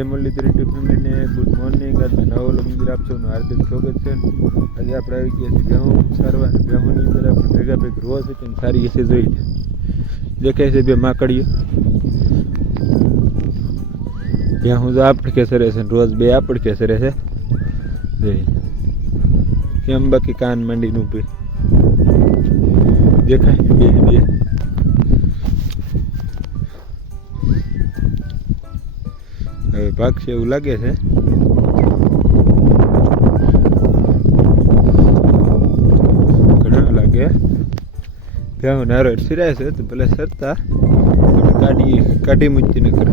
જય મુરલીધર યુટ્યુબ ફેમિલીને good morning. આજના નવો મંદિર આપ સૌનું હાર્દિક સ્વાગત છે. આજે આપણે આવી ગયા છીએ ભેહું સારવા અને ભેહુંની અંદર આપણે ભેગા રોજ હતી સારી એસી જોઈ દેખાય છે બે માકડીઓ. ભેહું તો આપણે કેસરે છે રોજ બે આપણે કેસરે છે કેમ બાકી કાન માંડીનું બે દેખાય બે બે હવે ભાગ છે એવું લાગે છે. ઘણા લાગે ભેહું નારો સિરાય છે તો ભલે સરતા કાઢી મૂકી ને કરે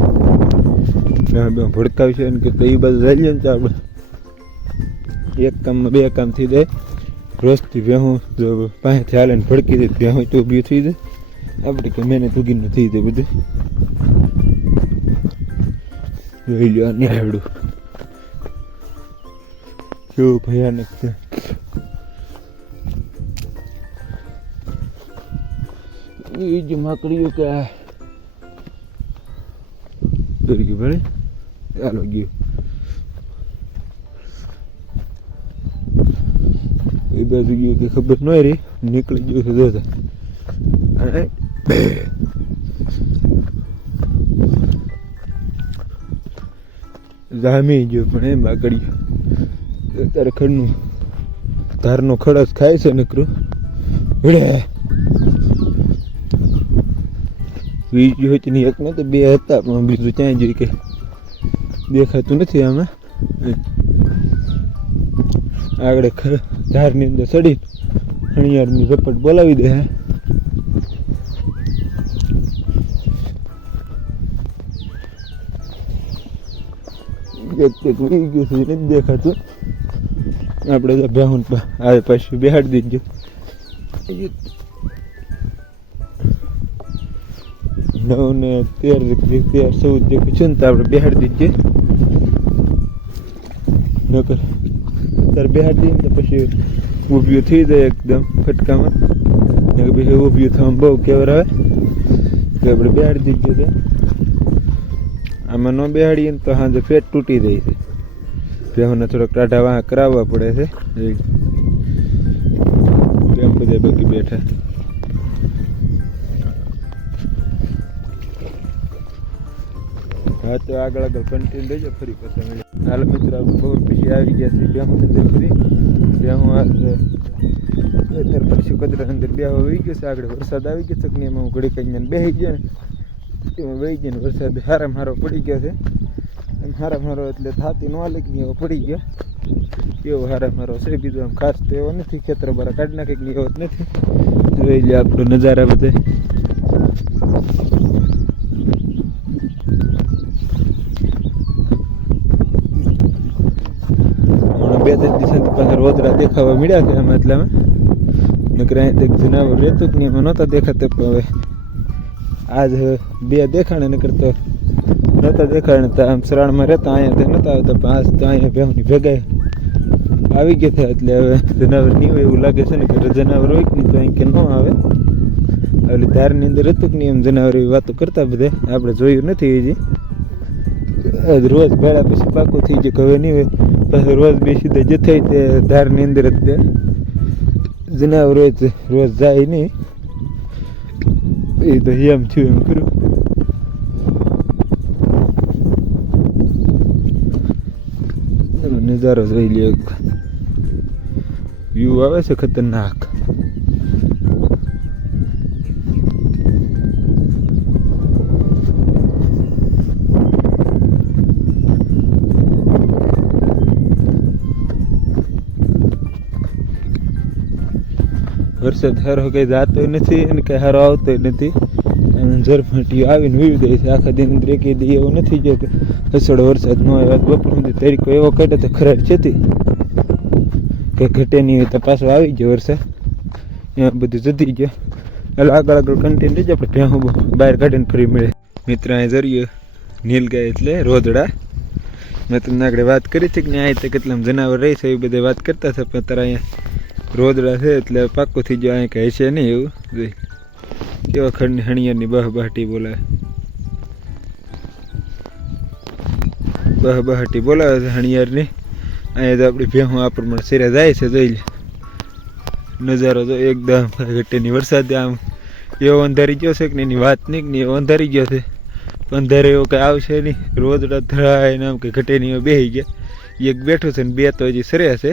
ભડકાવશે ને કે તો એ બધું જઈએ ને તો આપણે એક કામમાં બે કામ થઈ જાય. રોજથી ભેહું જો પાસેથી હાલે ને ભડકી દે ભેહું તો ઊભી થઈ જાય આપણે કે મહેનત ઉગીને થઈ જાય બધું. જોઈ લો નિહાળું કેવું ભયાનક છે. એ જ માકડીઓ કે ગયું ભલે ચાલો ગયું એ બાજુ ગયું કે ખબર ન રહી નીકળી ગયું છે જોતા જામી ગયો પણ એમ આગળ તારે ખડનું ધારનો ખડસ ખાય છે નકરું બીજું હોય નહીં એક તો બે હતા પણ બીજું ક્યાંય જોઈ કે દેખાતું નથી આમાં. આગળ ધારની અંદર ચડી હણિયારની ઝપટ બોલાવી દે હે ઉઈ ગયું છે નથી દેખાતું. આપણે તો ભેહું આવે પાછું બેહાડી દીધું 9 ને 13 14 જેવું છે ને તો આપણે બેહાડી દીધું નકર તારે બેહાડી દઈએ તો પછી ઊભ્યું થઈ જાય એકદમ ફટકામાં પછી ઊભ્યું થવામાં બહુ કેવર આવે તો આપણે બેહાડી દીધું છે. આમાં ન બેહાડીએ ને તો સાંજે પેટ તૂટી જાય છે. ભેહુંને થોડોક ટાઢા વાહ કરાવવા પડે છે કેમ બધા બાકી બેઠા. હા તો આગળ કન્ટિન્યુ લેજો ફરી પછી હાલ મિત્રો આપણે બપોર પછી આવી ગયા છીએ ભેહું અંદર ફરી ભેહું અત્યારે પછી કચરા અંદર બે આવી ગયો છે. આગળ વરસાદ આવી ગયો છે એમાં હું ઘડી કઈ બેસી ગયો ને એમાં વહી ગયો ને વરસાદ હારામ હારો પડી ગયો છે. એમ હારામ હારો એટલે થાતી ન હાલે કે એવો પડી ગયો એવો હારામ હારો છે. બીજો આમ ખાસ તો એવો નથી ખેતર બારા કાઢી નાખે કે એવો જ નથી. જોઈ લે આપણો નજારા બધે બે ત્રણ દિવસથી પાછા રોદરા દેખાવા મળ્યા છે આમાં એટલામાં નકર અહીં જનાવર રહેતું જ નહીં એમાં નહોતા દેખાતા પણ હવે આજ બે દેખાણે નકર તો નહોતા દેખાણે તો આમ શરાણમાં રહેતા અહીંયા તો નહોતા આવતા પણ આજ તો અહીંયા ભેહુંની ભેગા આવી ગયા હતા એટલે હવે જનાવર નહીં હોય એવું લાગે છે ને કે જનાવર હોય કે નહીં તો અહીં કે ન આવે. એટલે ધારની અંદર હતું કે નહીં એમ જનાવર એવી વાતો કરતા બધે આપણે જોયું નથી હજી. રોજ ભેળા પછી પાકું થઈ જાય કે હવે નહીં હોય પછી રોજ બે સીધા જથાય તે ધારની અંદર જ તે જનાવર હોય તો રોજ જાય નહીં એ તો એમ થયું એમ ખરું. નજારો જોઈ લે વ્યૂ આવે છે ખતરનાક. વરસાદ હારો કઈ જાતો નથી અને કઈ હારો આવતો નથી. ઝરફટીઓ આવીને વીવી દે છે આખા દિન અંદર એકે દી એવું નથી જો કે અસડો વરસાદ ન આવે. બપોર સુધી તરીકો એવો કાઢે તો ખરાબ છે કે ઘટે નહીં હોય તો પાછો આવી ગયો વરસાદ એમાં બધું જતી ગયો. એટલે આગળ કન્ટિન્યુ રહેજો આપણે ભેહું બહાર કાઢીને ફરી મળે. મિત્ર અહીં જરીએ નીલગાય એટલે રોદડા મેં તમને આગળ વાત કરી હતી કે અહીં તો કેટલામ જનાવર રહી છે એ બધે વાત કરતા હતા પણ તારા અહીંયા રોદડા છે એટલે પાક્કો થઈ જાય અહીં કહે છે નહીં એવું જોઈ કેવા ખડની હણિયારની બહાટી બોલાય બહાટી બોલાવે છે હણિયારની. અહીંયા તો આપણી ભેહું આ પ્રમાણે શેરે જાય છે, જોઈ લે નજારો તો એકદમ ઘટેની. વરસાદ આમ એવો અંધારી ગયો છે કે એની વાત નહીં, એવો અંધારી ગયો છે. અંધારે એવો કંઈ આવશે નહીં. રોદડા ધરાય ને આમ કે ઘટેની બેસી ગયા. એક બેઠું છે ને બે તો હજી સરે છે.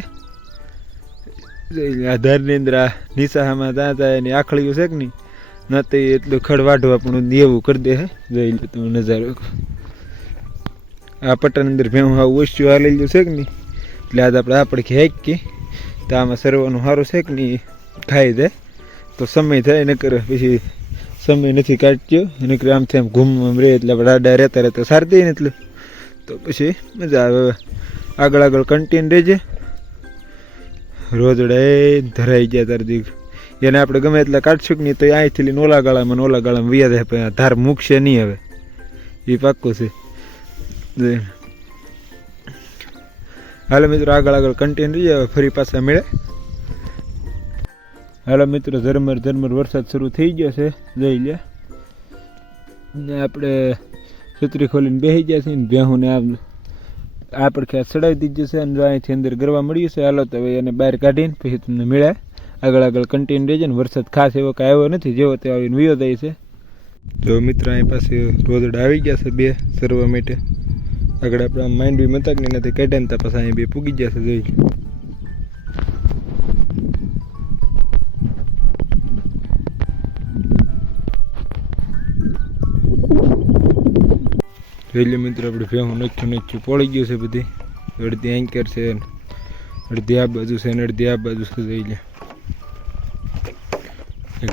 આ ધારની અંદર આ નિશામાં ત્યાં ત્યાં એની આખડીઓ છે કે નહીં, ના તો એટલું ખડ વાઢવા પણ એવું કરી દે હે. જોઈ લે તમે નજારો. આ પટ્ટાની અંદર ભેહું આવું ઓછું હાલી ગયું છે કે નહીં, એટલે આજ આપણે હેક કે તો આમાં સરવાનું સારું છે કે નહીં, ખાઈ જાય તો સમય થાય ન કરે. પછી સમય નથી કાઢ્યો એને કરે આમથી આમ ઘૂમવા રહે એટલે આપણે આડા રહેતા રહેતા સારી દઈએ ને એટલે તો પછી મજા આવે. આગળ આગળ કન્ટિન્યુ રહેજે. રોજડા એ ધરાઈ ગયા તાર દીક એને આપણે ગમે એટલે કાઢશું કે નહીં તો અહીંથી લઈને ઓલા ગાળામાં વ્યા જાય, પણ ધાર મૂકશે નહીં હવે, એ પાક્કું છે. હાલો મિત્રો આગળ કન્ટિન્યુ રહીએ, હવે ફરી પાછા મળે. હાલો મિત્રો ઝરમર વરસાદ શરૂ થઈ ગયો છે, જોઈ લે. ને આપણે છત્રી ખોલીને બેસી ગયા છે ને ભેહુંને આ પડખે ચડાવી દીધું છે અને અહીંથી અંદર ગરવા મળ્યું છે. હાલો તો હવે એને બહાર કાઢીને પછી તમને મળ્યા. આગળ કન્ટિન્યુ રહેજે ને. વરસાદ ખાસ એવો કાંઈ આવ્યો નથી, જેવો તે આવીને વિયો જાય છે. જો મિત્રો અહીં પાસે રોદડા આવી ગયા છે બે સરવા માટે. આગળ આપણે માઇન્ડ બી મતાક ને નથી કાઢ્યા ને ત્યાં પછી અહીં બે પૂગી ગયા છે, જોઈ લે મિત્રો. આપણે ભેહું નચ્યું પોળી ગયું છે બધી. અડધી એન્કર છે, અડધી આ બાજુ છે ને અડધી આ બાજુ છે, જોઈ લે.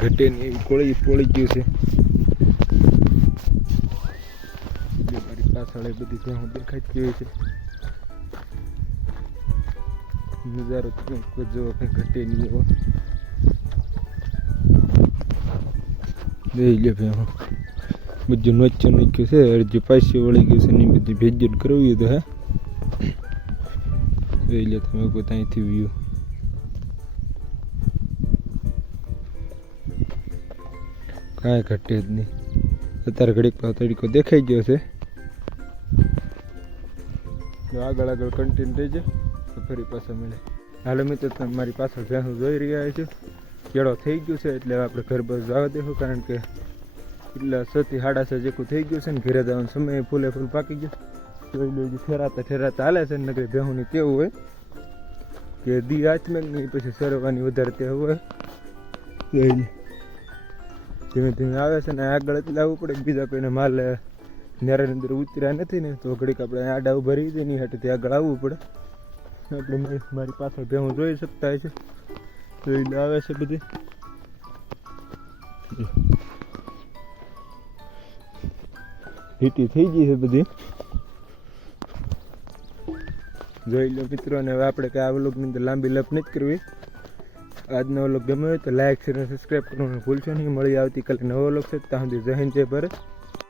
ઘટે ને પોળી ગયું છે. મારી પાછળ એ બધી ભેહું દેખાઈ ગઈ છે. નજારો જો કંઈ ઘટે નહીં એવો, જોઈ લે. ભેહું બધું નાખ્યું છે, અડધી પાછી વળી ગયું છે ને બધી ભેજન કરવી તો હે. જોઈ લે તમે પોતાથી વ્યૂ. કાંઈ ઘટે જ નહીં. અત્યારે ઘડીક તડીકો દેખાઈ ગયો છે. આગળ કન્ટિન્યુ રહેજે તો ફરી પાછા મળે. હાલો મિત્રો તમે મારી પાછળ ભેંસું જોઈ રહ્યા છો. કેળો થઈ ગયું છે એટલે આપણે ઘર બસ જવા દેવું, કારણ કે એટલે 6 થી 6:30 જેટલું થઈ ગયું છે ને ઘરે જવાનો સમય ફૂલે ફૂલ પાકી ગયો. જોઈ લો ઠેરાતા હાલે છે. નકરી ભેહુંની કેવું હોય કે દી આચમેક નહીં પછી સરવાની વધારે તે હોય. જોઈ લે ધીમે ધીમે આવે છે ને આગળ એટલે આવવું પડે. બીજા કોઈને માલ નેરાની અંદર ઉતર્યા નથી ને તો ઘડીક આપણે આડા ઉભા રહી જાય નહીં હાટે આગળ આવવું પડે. આપણે મારી પાછળ ભેહું જોઈ શકતા છે, જોઈ લે આવે છે બધી. હીટી થઈ ગઈ છે બધી, જોઈ લો મિત્રો. અને હવે આપણે કાંઈ આ વ્લોગની અંદર લાંબી લપ નથી કરવી. આજનો વ્લોગ ગમે હોય તો લાઈક શેર અને સબસ્ક્રાઈબ કરવાનું ભૂલશો નહીં. મળી આવતીકાલે નવો વ્લોગ છે. ત્યાં સુધી જય હિન્દ જય ભારત.